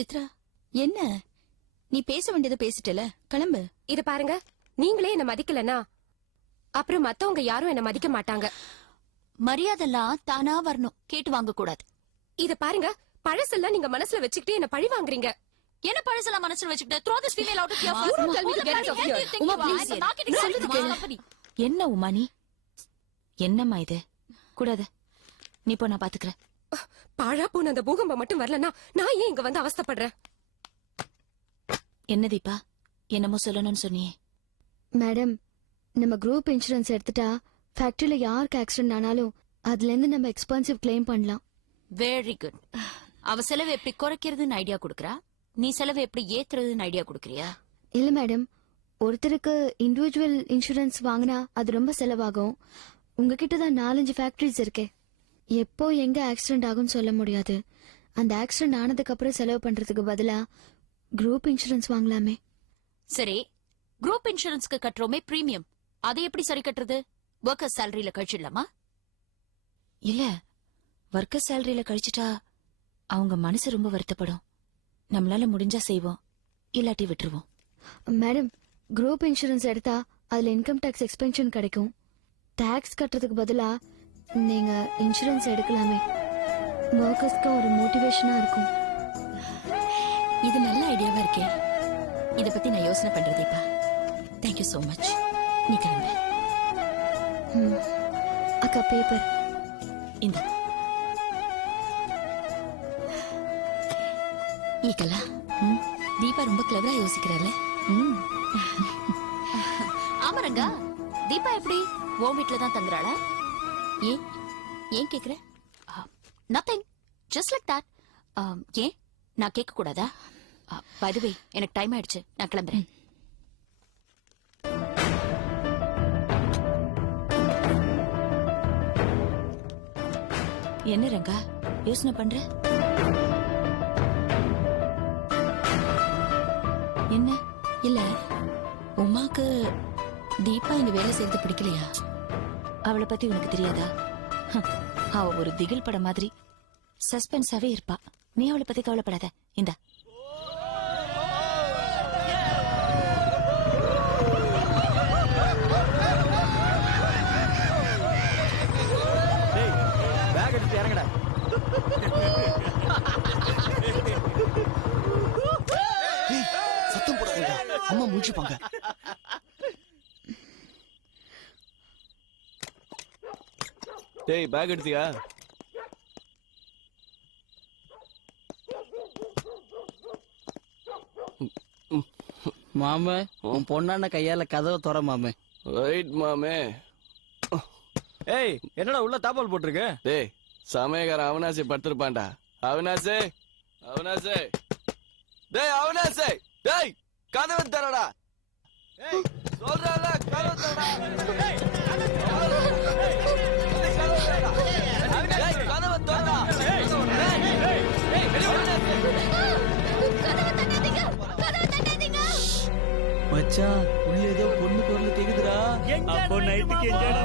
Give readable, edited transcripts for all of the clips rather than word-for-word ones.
சித்ரா, என்ன நீ பேச வேண்டியதை பேசிட்டல, கிளம்பு. இது பாருங்க, நீங்களே என்ன மதிக்கலனா அப்புறம் மத்தவங்க யாரும் என்ன மதிக்க மாட்டாங்க. மரியாதைலாம் தானா வரணும், கேட்டு வாங்க கூடாது. இத பாருங்க, பழசெல்லாம் நீங்க மனசுல வச்சுக்கிட்டு என்ன பழி வாங்குறீங்க. என்ன பழசெல்லாம் மனசுல வச்சுக்கிட்டு throw this female out of your You don't tell me to get out of here. Uma, please. சொல்லுது கேளு. என்ன உமா நீ? என்னம்மா இது? கூடாது, நீ போ, நான் பாத்துக்கிறேன். பாழா போன அந்த பூகம்பம் மட்டும் வரலனா நான் ஏன் இங்க வந்து அவஸ்தைப்படுறேன்? என்ன தீபா, என்னமோ சொல்லணும்னு சொன்னியே? மேடம், நம்ம குரூப் இன்சூரன்ஸ் எடுத்துட்டா ஃபேக்டரியில யாருக்கு ஆக்சிடென்ட் ஆனாலும் அதுல இருந்து நம்ம எக்ஸ்பென்சிவ் கிளைம் பண்ணலாம். Very good. அவ செலவு எப்படி குறைக்கிறதுன்னு ஐடியா குடுக்கறா, நீ செலவு எப்படி ஏத்துறதுன்னு ஐடியா குடுக்கறியா? இல்ல மேடம், ஒருத்தருக்கு இண்டிவிஜுவல் இன்சூரன்ஸ் வாங்கினா அது ரொம்ப செலவாகும். உங்ககிட்ட தான் 4-5 ஃபேக்டரிஸ் இருக்கே, எப்போ எங்க ஆக்சிடென்ட் ஆகும்னு சொல்ல முடியாது. அந்த ஆக்சிடென்ட் ஆனதுக்கு அப்புறம் செலவு பண்றதுக்கு பதிலா குரூப் இன்சூரன்ஸ் வாங்கலாமே. சரி, குரூப் இன்சூரன்ஸ்க்கு கட்டுறோமே பிரீமியம், அதை எப்படி சரி கட்டுறது? ஒர்க்கர் சேலரியில கழிச்சிடலாமா? இல்ல, ஒர்க்கர் சேலரியில கழிச்சிட்டா அவங்க மனசு ரொம்ப வருத்தப்படும். நம்மளால முடிஞ்சா செய்வோம், இல்லாட்டி விட்டுருவோம். மேடம், குரூப் இன்சூரன்ஸ் எடுத்தா அதுல இன்கம் டாக்ஸ் எக்ஸ்பென்ஷன் கிடைக்கும். டாக்ஸ் கட்டுறதுக்கு பதிலா நீங்க இன்சூரன்ஸ் எடுக்கலாமே. ஒர்க்கர்ஸ்க்கு ஒரு மோட்டிவேஷனா இருக்கும். இது நல்ல ஐடியாவா இருக்கே. இத பத்தி நான் யோசனை பண்றேன் தீபா. Thank you so much. நீ கிளம்பு. அக்கா, பேப்பர் இந்த ஈக்கலா. தீபா ரொம்ப கிளவரா யோசிக்கிறாள். ஆமாரங்கா, தீபா எப்படி உன் வீட்டுல தான் தங்குறாளா? ஏன் ஏன் கேக்குற? Nothing, just like that. ஏன் நான் கேட்க கூடாதா? பை தி வே, எனக்கு டைம் ஆயிடுச்சு, நான் கிளம்புறேன். என்ன ரங்கா யோசனை பண்ற? என்ன? இல்ல, உமாக்கு தீபா இங்க வேலை செய்யறது பிடிக்கலையா? அவளை பத்தி உனக்கு தெரியாதா? அவ ஒரு திகில் படம் மாதிரி சஸ்பென்ஸாவே இருப்பா. நீ அவளை பத்தி கவலைப்படாத. இந்தா. இறங்கடா. சத்தம் போடாதீங்க, அம்மா முடிச்சுப்பாங்க. டேய், பேக் எடுத்தியா? மாமே, உன் பொண்ணான கையால கதவை துற மாமே. ரைட் மாமே. ஏய், என்னடா உள்ள தாப்பால் போட்டிருக்க? டேய், சமயக்காரன் அவினாசி படுத்திருப்பான்டா. அவினாசி, அவினாசி, டேய் அவினாசி, டேய் கதவை தரடா. ஏய், சொல்றல கதவை தரடா. டேய், கதவை தரடா. ஏய், ஏய், ஏய், மச்சான், உள்ள ஏதோ பொண்ணு குரல் கேக்குதுடா. அப்போ நைட்டுக்கு எங்கடா?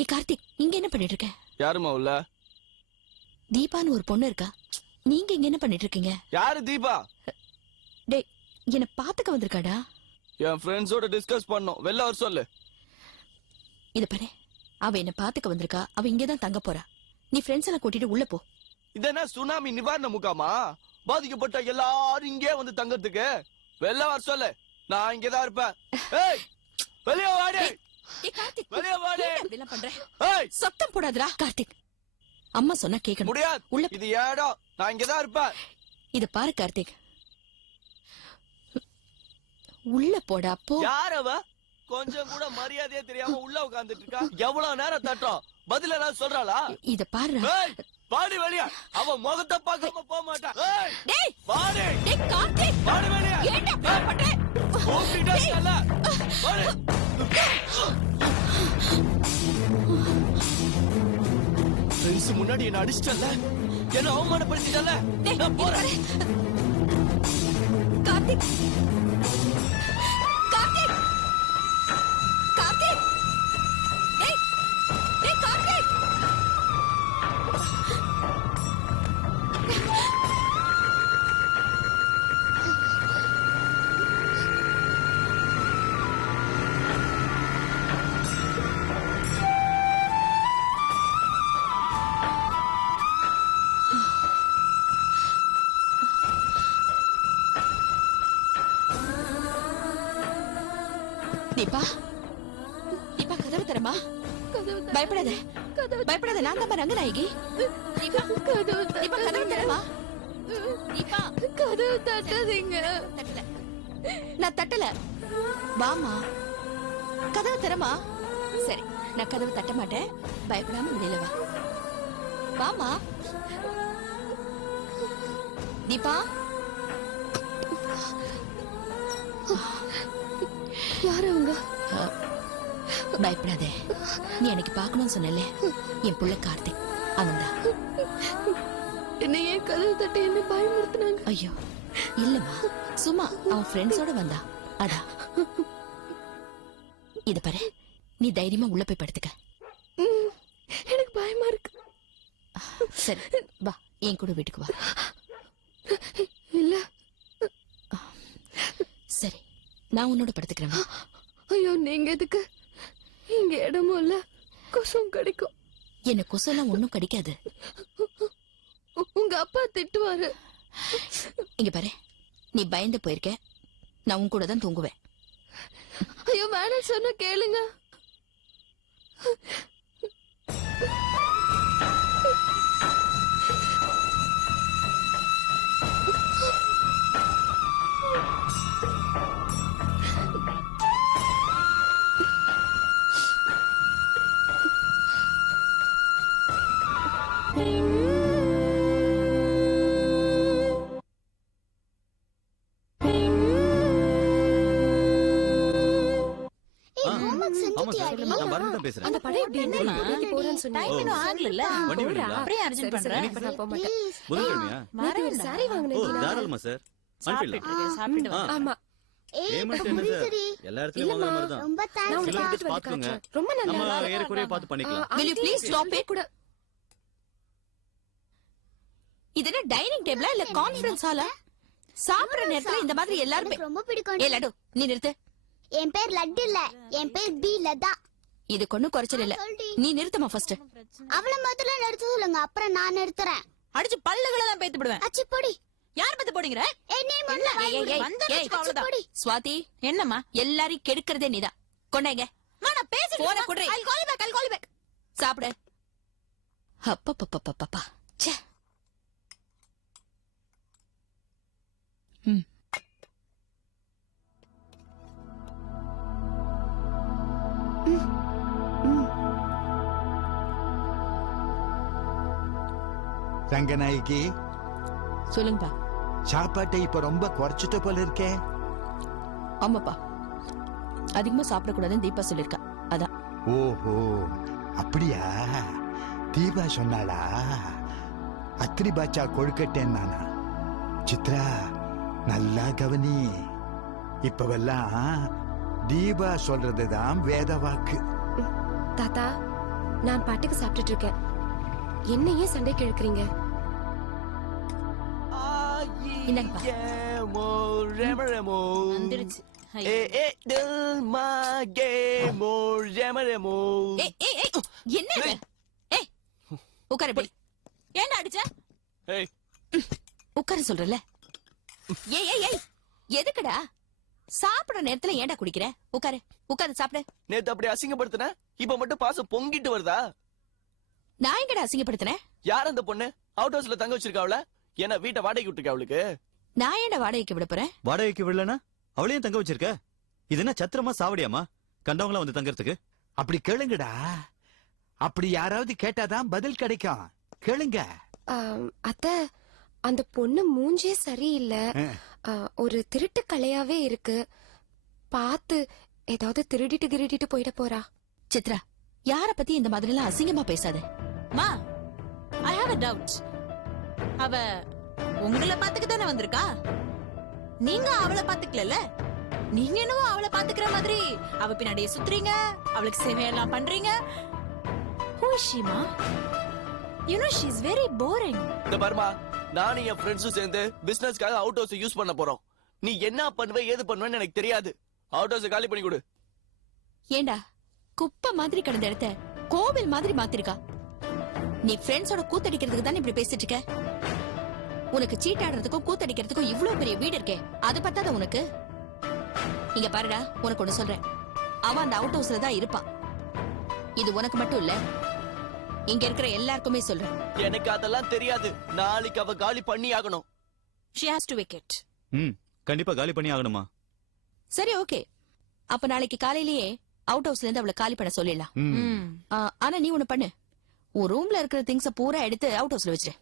ஏய் கார்த்திக், இங்க என்ன பண்ணிட்டு இருக்க? யாருமா உள்ள? தீபான்னு ஒரு பொண்ணு இருக்கா. நீங்க இங்க என்ன பண்ணிட்டு இருக்கீங்க? யாரு தீபா? டேய், என்ன பாத்துக்க வந்திருக்காடா. என் ஃப்ரெண்ட்ஸோட டிஸ்கஸ் பண்ணோம், வெளில வர சொல்லு. இத பாரு, அவ என்ன பாத்துக்க வந்திருக்கா. அவ இங்கதான் தங்க போறா. நீ ஃப்ரெண்ட்ஸ் எல்லாம் கூட்டிட்டு உள்ள போ. இதென்ன சுனாமி நிவாரண முகாமா? பாதிக்கப்பட்ட எல்லாரும் இங்கே வந்து தங்கறதுக்கு வெளில வர சொல்லு. நான் இங்கதான் இருப்பேன். ஏய், வெளியே வாடி. ஏய் கார்த்திக் வெளியே வாடி. ஏன் அப்படி எல்லாம் பண்ற? ஏய் சத்தம் போடாதடா கார்த்திக். அம்மா சொன்னா கேட்கணும். முடியாது. உள்ள இது ஏடா, நான் இங்கதான் இருப்பேன். இத பாரு கார்த்திக். உள்ள போடா போ. யார் அவ? கொஞ்சம் கூட மரியாதையே தெரியாம உள்ள உட்கார்ந்துட்டு இருக்கா. எவ்வளவு நேரம் தட்டோம், பதில் எல்லாம் சொல்றாளா? இத பாரு. ஏய் வாடி வெளிய. அவ முகத்தை பார்க்காம போக மாட்டா. ஏய் டேய் வாடி. டேய் கார்த்திக் வாடி வெளிய. ஏன்டா இப்படி பண்ற? கூப்பிட்டா இல்ல. வாடி. ஃப்ரெண்ட்ஸ் முன்னாடி என்ன அடிச்சிட்டல, என்ன அவமானப்படுத்திட்டல. டேய், நான் போறேன். கார்த்திக் கார்த்திக் கார்த்திக் டேய் டேய் கார்த்திக் தீபா தீபா கதவு தரமா? பயப்படாத பயப்படாத, நான் தான் ரங்கநாயகி. தீபா தீபா கதவு தரமா? தீபா கதவு தட்டாதீங்க. தட்டல, நான் தட்டல. வாமா கதவு தரமா? சரி, நான் கதவு தட்ட மாட்டேன். பயப்படாம வெளியில வா. வாமா தீபா. யார் அவங்க? பயப்படாதே, நீ எனக்கு பார்க்கணும்னு சொன்னல, என் புள்ள கார்த்திக், அவன்தான். என்ன ஏன் கதவு தட்டி என்ன பயமுறுத்துனாங்க? ஐயோ இல்லம்மா, சும்மா அவன் ஃப்ரெண்ட்ஸோட வந்தா, அதான். இத பாரு, நீ தைரியமா உள்ள போய் படுத்துக்க. எனக்கு பயமா இருக்கு. சரி வா, என் கூட வீட்டுக்கு வா. இல்ல. சரி, நான் உன்னோட படுத்துக்கிறேன். ஐயோ, நீங்க எதுக்கு? இங்க இடமும் இல்ல, கொசும் கிடைக்கும். என்ன கொசெல்லாம் ஒண்ணும் கிடைக்காது. உங்க அப்பா திட்டுவாரு. இங்க பாரு, நீ பயந்து போயிருக்க, நான் உன் கூட தான் தூங்குவேன். ஐயோ வேணாம், சொன்னா கேளுங்க. ஆமா சார், நான் பரமன் தான் பேசுறேன். அந்த படம் எப்படி இருந்தது? இன்னைக்கு போறேன்னு சொன்னீங்க. டைம் இன்னும் ஆகல. வண்டி விடுறீங்களா? அப்படியே அர்ஜென்ட் பண்றேன். இப்ப நான் போக மாட்டேன். புதன்கிழமையா? நேத்து ஒரு saree ஓ வாங்குனேன். தாராளமா சார். சாப்பிட்டு ஆ. ஆமா, பேமெண்ட் என்ன சார்? எல்லா இடத்துலயும் வாங்குற மாதிரி தான். நான் உனக்கு சில எடுத்துட்டு வந்து பாத்துக்கோங்க. காட்டுறேன். ரொம்ப நம்ம நல்லா ஏறக்குறைய பார்த்து பண்ணிக்கலாம். Will you please stop it? கூட இது என்ன டைனிங் டேபிளா இல்ல கான்ஃபரன்ஸ் ஹாலா? சாப்பிடுற நேரத்துல இந்த மாதிரி எல்லாரும் எனக்கு ரொம்ப பிடிக்கும். ஏ லட்டு, நீ நிறுத்து. என் பேர் லட்டு இல்ல, என் பேர் பி லதா. இது கொன்னும் குறைச்சல் இல்ல, சொல்டி. நீ நிறுத்தமா ஃபர்ஸ்ட். அவள முதல்ல நிறுத்த சொல்லுங்க, அப்புறம் நான் நிறுத்துறேன். அடிச்சு பல்லுகளை தான் பேத்து விடுவேன். அச்சி பொடி. யார் பத்து போடுங்கிற? நீ முதல்ல வாய் மூடு. வந்தா அவ்வளவுதான். பொடி. ஸ்வாதி, என்னம்மா? எல்லாரையும் கெடுக்கிறதே நீதான். கொண்டாங்க நான் பேசிட்டு போன இருக்கேன். குடுறி. I'll call you back, I'll call you back. சாப்பிடு. அப்பப்பப்பப்பப்பா. ச்சே. ம். ரங்கநாயகி, சொல்லுங்கப்பா. சாப்பாட்டை இப்ப ரொம்ப குறைச்சிட்ட போல இருக்கே. ஆமாப்பா, அதிகமா சாப்பிடக்கூடாதுன்னு தீபா சொல்லிருக்கா, அதான். ஓஹோ, அப்படியா? தீபா சொன்னாளா? அத்திரி பாச்சா கொழுக்கட்டேன் நானா? சித்ரா, நல்லா கவனி. இப்பவெல்லாம் தீபா சொல்றதுதான் வேத வாக்கு. தாத்தா, நான் பாட்டுக்கு சாப்பிட்டுட்டு இருக்கேன். என்ன ஏன் சண்டைக்கு இழுக்கிறீங்க? இந்தாங்கப்பா. Guillermo, Remo, Remo. வந்துருச்சு. Del Guillermo, Remo, Remo. ஏய் ஏய் ஏய், என்ன இது? ஏய், உட்காரு போய். ஏன்டா அடிச்ச? ஏய், உட்காரு சொல்றல. ஏய் ஏய் ஏய், எதுக்குடா? சாப்பிடுற நேரத்துல ஏன்டா குடிக்கிற? உட்காரு உட்காரு சாப்பிடு. நேத்து அப்படி அசிங்கப்படுத்தின, இப்ப மட்டும் பாசம் பொங்கிட்டு வருதா? நான் எங்கடா அசிங்கப்படுத்தினேன்? யார் அந்த பொண்ணு? அவுட் ஹவுஸ்ல தங்க வச்சிருக்காவல? என்ன வீட்டை வாடகைக்கு விட்டுருக்கா அவளுக்கு? நான் ஏன்டா வாடகைக்கு விட போறேன்? வாடகைக்கு விடலனா அவளையும் தங்க வச்சிருக்க? இது என்ன சத்திரமா சாவடியாமா கண்டவங்களா வந்து தங்கறதுக்கு? அப்படி கேளுங்கடா. அப்படி யாராவது கேட்டாதான் பதில் கிடைக்கும். கேளுங்க. அத்தை, அந்த பொண்ணு மூஞ்சே சரியில்லை. ஒரு திருட்டு கலையாவே இருக்கு. பார்த்து ஏதாவது திருடிட்டு போயிட போறா. சித்ரா, யார பத்தி இந்த மாதிரி எல்லாம் அசிங்கமா பேசாத. மா, ஐ ஹேவ் a doubt. அவ உங்களை பாத்துக்க தானே வந்திருக்கா? நீங்க அவளை பாத்துக்கல. நீங்க என்னவோ அவளை பாத்துக்கிற மாதிரி அவ பின்னாடியே சுத்துறீங்க, அவளுக்கு சேவையெல்லாம் பண்றீங்க. Who is she, ma? You know she's very boring. இந்த பாருமா, நானும் என் ஃப்ரெண்ட்ஸும் சேர்ந்து பிசினஸ்க்காக அவுட் ஹவுஸ் யூஸ் பண்ண போறோம். நீ என்ன பண்ணுவ ஏது பண்ணுவேன்னு எனக்கு தெரியாது. அவுட் ஹவுஸ் காலி பண்ணி கொடு. ஏண்டா, குப்பை மாதிரி கிடந்த இடத்த கோவில் மாதிரி மாத்திருக்கா. நீ ஃப்ரெண்ட்ஸோட கூத்தடிக்கிறதுக்கு தானே இப்படி பேசிட்டு இருக்க? உனக்கு சீட்டாடுறதுக்கும் கூத்தடிக்கிறதுக்கும் இவ்ளோ பெரிய வீடு இருக்கே, அது பத்தாத உனக்கு? இங்க பாருடா, உனக்கு ஒண்ணு சொல்றேன். அவன் அந்த அவுட் ஹவுஸ்ல தான் இருப்பான். இது உனக்கு மட்டும் இல்ல, இங்க இருக்கிற எல்லாருக்குமே சொல்றேன். எனக்கு அதெல்லாம் தெரியாது. நாளைக்கு அவ காலி பண்ணி ஆகணும். She has to vacate. கண்டிப்பா காலி பண்ணி ஆகணுமா? சரி, ஓகே. அப்ப நாளைக்கு காலையிலேயே அவுட் ஹவுஸ்ல இருந்து அவளை காலி பண்ண சொல்லிடலாம். ஆனா நீ ஒண்ணு பண்ணு. உன் ரூம்ல இருக்கிற திங்ஸ பூரா எடுத்து அவுட் ஹவுஸ்ல வச்சிரு.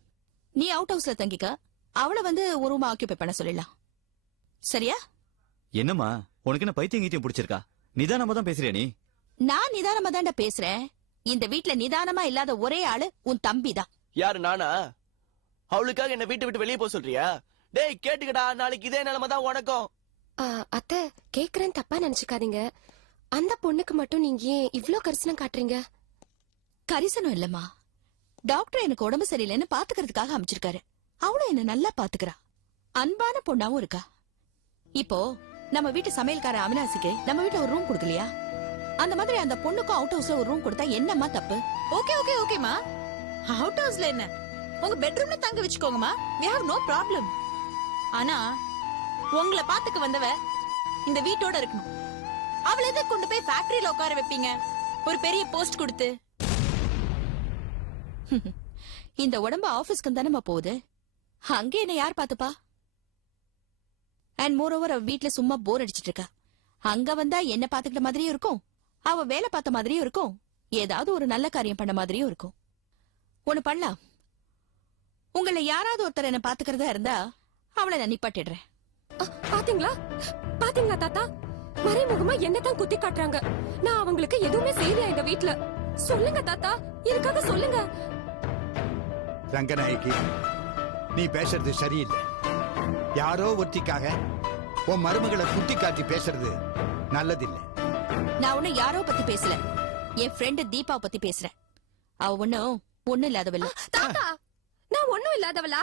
நீ அவுட் ஹவுஸ்ல தங்கிக்க, அவளை வந்து ஒரு ரூம் ஆக்கியூபை பண்ண சொல்லிடலாம். சரியா? என்னம்மா, உனக்கு என்ன பைத்தியம் கீத்தியம் பிடிச்சிருக்கா? நிதானமா தான் பேசுறியா நீ? நான் நிதானமா தான்டா பேசுறேன். இந்த வீட்ல நிதானமா இல்லாத ஒரே ஆளு உன் தம்பி தான். யாரு, நானா? அவளுக்காக என்ன வீட்டை விட்டு வெளியே போக சொல்றியா? டேய் கேட்டுக்கடா, நாளைக்கு இதே நிலைமை தான் உனக்கும். அத்தை, கேக்குறேன், தப்பா நினைச்சுக்காதீங்க. அந்த பொண்ணுக்கு மட்டும் நீங்க ஏன் இவ்ளோ கரிசனம் காட்டுறீங்க? கரிசனம் இல்லம்மா, டாக்டர் எனக்கு உடம்பு சரியில்லைன்னு பாத்துக்கிறதுக்காக அமைச்சிருக்காரு. அவளும் என்ன நல்லா பாத்துக்கிறா, அன்பான பொண்ணாவும் இருக்கா. இப்போ நம்ம வீட்டு சமையல்கார அவினாசிக்கு நம்ம வீட்டுல ஒரு ரூம் கொடுக்கலையா? அந்த மாதிரி அந்த பொண்ணுக்கும் அவுட் ஹவுஸ்ல ஒரு ரூம் கொடுத்தா என்னம்மா தப்பு? ஓகே ஓகே ஓகேமா, அவுட் ஹவுஸ்ல என்ன, உங்க பெட்ரூம்ல தங்க வச்சுக்கோங்கம்மா. we have no problem. ஆனா உங்களை பாத்துக்க வந்தவ இந்த வீட்டோட இருக்கணும். அவளை எதுக்கு கொண்டு போய் ஃபேக்டரியில உட்கார வைப்பீங்க ஒரு பெரிய போஸ்ட் கொடுத்து? இந்த உடம்பு ஆபீஸ்க்கு தானே போகுது, அங்க என்ன யார் பாத்துப்பா? அண்ட் மோர் ஓவர் அவ வீட்டுல சும்மா போர் அடிச்சிட்டு இருக்கா. அங்க வந்தா என்ன பாத்துக்கிட்ட மாதிரியும் இருக்கும், அவ வேலை பார்த்த மாதிரியும் இருக்கும், ஏதாவது ஒரு நல்ல காரியம் பண்ண மாதிரியும் இருக்கும். ஒண்ணு பண்ணலாம், உங்களை யாராவது ஒருத்தர் என்ன பாத்துக்கிறதா இருந்தா அவளை நான் நிப்பாட்டிடுறேன். பாத்தீங்களா பாத்தீங்களா தாத்தா, மறைமுகமா என்னதான் குத்தி காட்டுறாங்க. நான் அவங்களுக்கு எதுவுமே செய்யலையா இந்த வீட்ல? சொல்லுங்க தாத்தா, எனக்காக சொல்லுங்க. ரங்கநாயகி, நீ பேசுறது சரியில்லை. யாரோ ஒருத்திக்காக உன் மருமகளை குத்தி காட்டி பேசுறது நல்லதில்லை. நான் ஒண்ணு யாரோ பத்தி பேசல, என் ஃப்ரெண்ட் தீபாவை பத்தி பேசுறேன். அவ ஒண்ணு இல்லாதவல்ல. தாத்தா, நான் ஒண்ணும் இல்லாதவளா?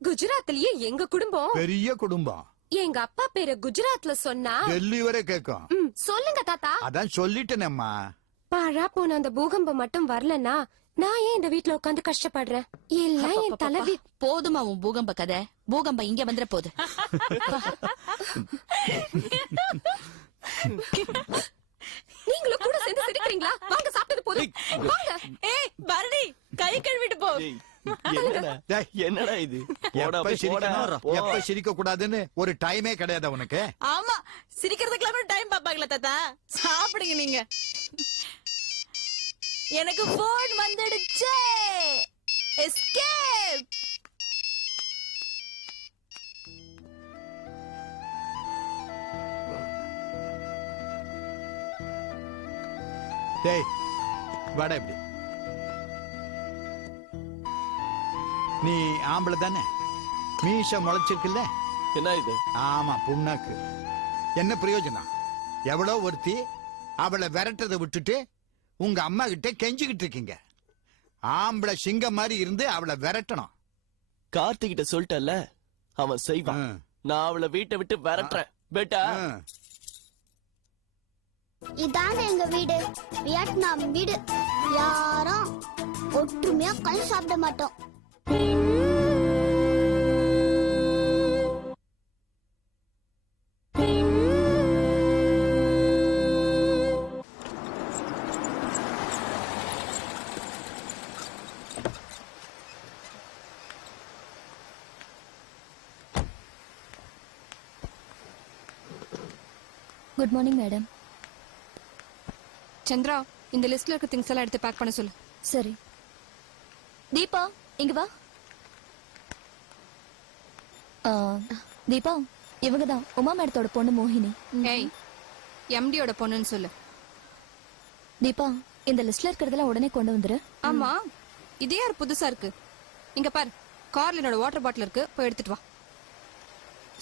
குஜராத்லயே எங்க குடும்பம் பெரிய குடும்பம். எங்க அப்பா பேரு குஜராத்ல சொன்னா டெல்லி வரை கேட்கும். சொல்லுங்க தாத்தா. அதான் சொல்லிட்டேனேம்மா. பாழா போன அந்த பூகம்பம் மட்டும் வரலன்னா நான் ஏன் இந்த வீட்ல உட்காந்து கஷ்டப்படுறேன்? எல்லாம் என் தலைவி. போதுமா உன் பூகம்ப கதை? பூகம்பம் இங்க வந்துட போகுது. நீங்களும் கூட சேர்ந்து சிரிக்கிறீங்களா? வாங்க, சாப்பிட்டது போதும். வாங்க. ஏய் பரணி, கை கழுவிட்டு போ. என்னடா இது? எப்ப சிரிக்க கூடாதுன்னு ஒரு டைமே கிடையாது உனக்கு? ஆமா, சிரிக்கிறதுக்கு டைம் பாப்பாங்களா தாத்தா? சாப்பிடுங்க நீங்க. எனக்கு போன் வந்துடுச்சே. எஸ்கேப். டேய் வாடா இப்படி. நீ ஆம்பளை தானே? மீச முளைச்சிருக்குல்ல? என்ன இது? ஆமா, புண்ணாக்கு. என்ன பிரயோஜனம்? எவ்வளோ ஒருத்தி அவளை விரட்டதை விட்டுட்டு உங்க அம்மா கிட்ட கெஞ்சிக்கிட்டு இருக்கீங்க. ஆம்பளை சிங்கம் மாதிரி இருந்து அவளை விரட்டணும். கார்த்திகிட்ட சொல்லிட்டல, அவன் செய்வான். நான் அவளை வீட்டை விட்டு விரட்டுறேன். பேட்டா, இதாங்க எங்க வீடு, வியட்நாம் வீடு. யாரும் ஒற்றுமையா கல் சாப்பிட மாட்டோம். Ding good morning madam. Chandra இந்த லிஸ்ட்ல இருக்க திங்ஸ் எல்லாம் எடுத்து பேக் பண்ண சொல்லு. சரி. தீபா இங்க வா. தீபா இவங்க தான் உமா மேடத்தோட பொண்ணு மோகினி. ஏய் எம்டியோட பொண்ணுன்னு சொல்லு. தீபா இந்த லிஸ்ட்ல இருக்கிறதெல்லாம் உடனே கொண்டு வந்துரு. ஆமா இது யார் புதுசா இருக்கு? இங்க பாரு, கார்ல என்னோட வாட்டர் பாட்டில் இருக்கு, போய் எடுத்துட்டு வா.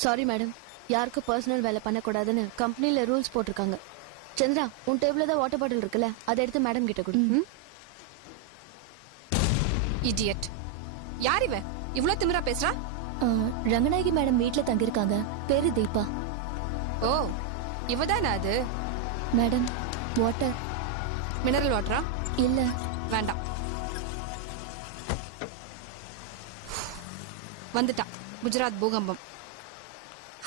சாரி மேடம், யாருக்கும் பர்சனல் வேலை பண்ணக்கூடாதுன்னு கம்பெனில ரூல்ஸ் போட்டிருக்காங்க. சந்திரா, உன் டேபிள்ல தான் வாட்டர் பாட்டில் இருக்குல்ல, அதை எடுத்து மேடம் கிட்ட கொடு. இடியட். யார் இவ இவ்ளோ திமிரா பேசுறா? ரங்கநாயகி மேடம் வீட்ல தங்கியிருக்காங்க. பேரு தீபா. ஓ இவதானா அது? Madam water. மினரல் வாட்டரா? இல்ல வேண்டாம். வந்துட்டா குஜராத் பூகம்பம்.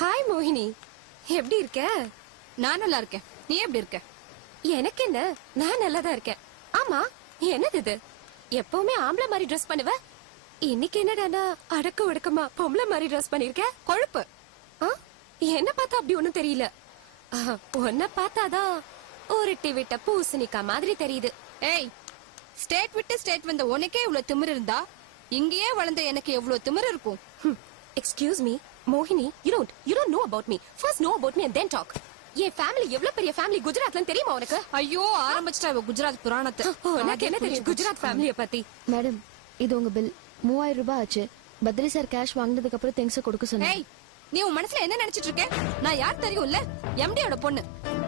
ஹாய் மோகினி, எப்படி இருக்க? நான் நல்லா இருக்கேன். நீ எப்படி இருக்க? எனக்கு என்ன, நான் நல்லா தான் இருக்கேன். ஆமா என்னது இது? எப்பவுமே ஆம்பளை மாதிரி ட்ரெஸ் பண்ணுவ, இன்னைக்கு என்னடானா அடக்க ஒடுக்கமா பொம்பளை மாதிரி ட்ரெஸ் பண்ணிருக்க. கொழுப்பு. என்ன பார்த்தா அப்படி ஒண்ணும் தெரியல. உன்னை பார்த்தாதான் உருட்டி விட்ட பூசணிக்கா மாதிரி தெரியுது. ஏய், ஸ்டேட் விட்டு ஸ்டேட் வந்த உனக்கே இவ்வளவு திமிரு இருந்தா இங்கேயே வளர்ந்த எனக்கு எவ்வளவு திமிரு இருக்கும்? எக்ஸ்கியூஸ் மீ மோகினி, you don't know about me. First know about me and then talk. N family எவ்வளவு பெரிய ஃபேமிலி குஜராத்ல தெரியுமா உனக்கு? ஐயோ ஆரம்பிச்சிட்டா இவ குஜராத் புராணத்தை. உனக்கு என்ன தெரியும் குஜராத் ஃபேமிலிய பத்தி? மேடம், இது உங்க பில் 3000 ரூபாய் ஆச்சு. பத்ரி சார் கேஷ் வாங்கினதுக்கு அப்புறம் திங்ஸ் கொடுக்க சொன்னேன். ஏய், நீ உன் மனசுல என்ன நினைச்சிட்டு இருக்க? நான் யார் தெரியும்ல? எம்டியோட பொண்ணு.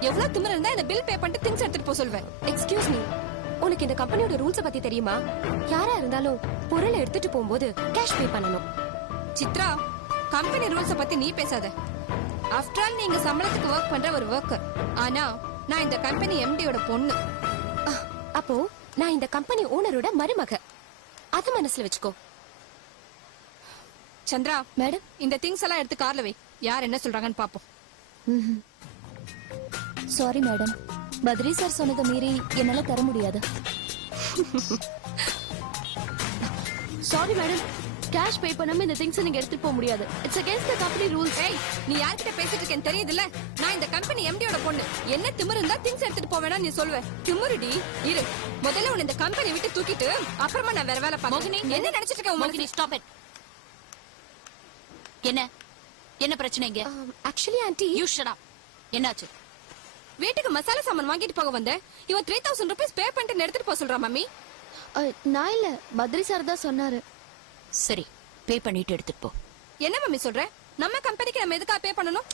எவ்வளவு திமிரு இருந்தா இந்த பில் பே பண்ணிட்டு திங்ஸ் எடுத்துட்டு போக சொல்வேன். எக்ஸ்கியூஸ் மீ, உனக்கு இந்த கம்பெனியோட ரூல்ஸ் பத்தி தெரியுமா? யாரா இருந்தாலும் பொருளை எடுத்துட்டு போகும்போது கேஷ் பே பண்ணணும். சித்ரா, கம்பெனி ரூல்ஸ பத்தி நீ பேசாத. ஆஃப்டர் ஆல் நீங்க சம்பளத்துக்கு ஒர்க் பண்ற ஒரு ஒர்க்கர். ஆனா நான் இந்த கம்பெனி எம்டியோட பொண்ணு. அப்போ நான் இந்த கம்பெனி ஓனரோட மருமக. அத மனசுல வச்சுக்கோ. சந்திரா மேடம், இந்த திங்ஸ் எல்லாம் எடுத்து கார்ல வை. யார் என்ன சொல்றாங்கன்னு பாப்போம். சாரி மேடம், பத்ரி சார் சொன்னதை மீறி என்னால தர முடியாது. சாரி மேடம், கேஷ் பே பண்ணாம இந்த திங்ஸ் நீங்க எடுத்துட்டு போக முடியாது. It's against the company rules. ஏய், நீ யார்கிட்ட பேசிட்டு இருக்கேன்னு தெரியுதுல்ல? நான் இந்த கம்பெனி எம்டியோட பொண்ணு. என்ன திமிரு இருந்தா திங்ஸ் எடுத்துட்டு போவேனா நீ சொல்வே? திமிருடி. இரு, முதல்ல உன்னை இந்த கம்பெனி விட்டு தூக்கிட்டு அப்புறமா நான் வேற வேலை பார்க்கணும். என்ன நினைச்சிட்டு இருக்க? மோகினி, ஸ்டாப் இட். என்ன பிரச்சனை இங்க? Actually aunty, you shut up. என்னாச்சு? வீட்டுக்கு மசாலா சாமான் வாங்கிட்டு போக வந்தேன். இவன் 3000 ரூபீஸ் பே பண்ணிட்டு எடுத்துட்டு போக சொல்றா மம்மி. நான் இல்ல, பத்ரி சார் தான் சொன்னாரு. சரி, பே பண்ணிட்டு எடுத்துட்டு போ. என்ன மம்மி சொல்ற? நம்ம கம்பெனிக்கு நம்ம எதுக்காக பே பண்ணணும்?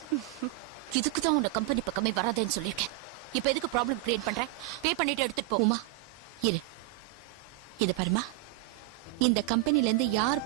இதுக்கு தான் உன்னை கம்பெனி பக்கமே வராதேன்னு சொல்லியிருக்கேன். இப்ப எதுக்கு ப்ராப்ளம் கிரியேட் பண்ற? பே பண்ணிட்டு எடுத்துட்டு போ. உமா இரு, இது பாருமா, இந்த கம்பெனில இருந்து யார்